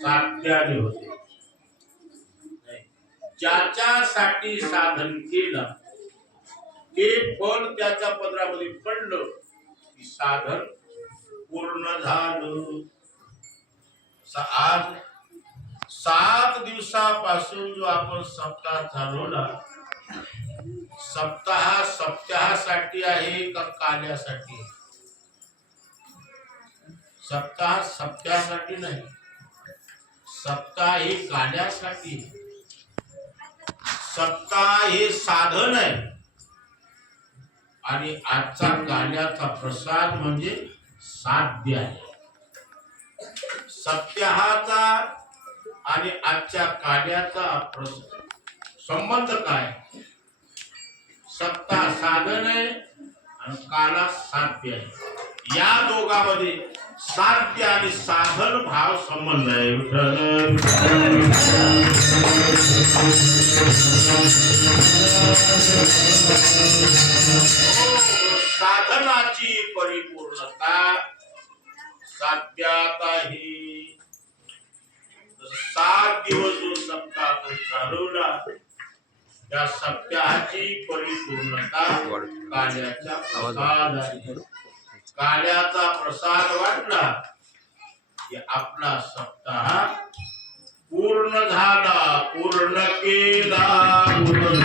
साध्याने होते. ज्याच्यासाठी साधन केलं ते फळ त्याच्या पदरामध्ये पडलं की साधन पूर्ण झालं. आज सात दिवसापासून जो आपण सप्ताह चालवला सप्ताह सप्ताहासाठी आहे का कार्यासाठी? सप्ताह सप्त्यासाठी नाही. सप्ताह हे कार्यासाठी आहे. सप्ताह हे साधन आहे. आणि आजचा कार्याचा प्रसाद म्हणजे साध्य आहे. सप्ताहाचा आणि आजच्या कार्याचा संबंध काय? सत्ता साधन आहे आणि काला साध्य आहे. या दोघांमध्ये साध्य आणि साधन भाव विठ्ठल. साधनाची परिपूर्णता साध्यात आहे सात दिवस जो सप्ताह आपण चालवला त्या सप्ताहाची परिपूर्णता कार्याचा प्रसाद आहे. कार्याचा प्रसाद वाटला की आपला सप्ताह पूर्ण झाला पूर्ण केला. पूर्ण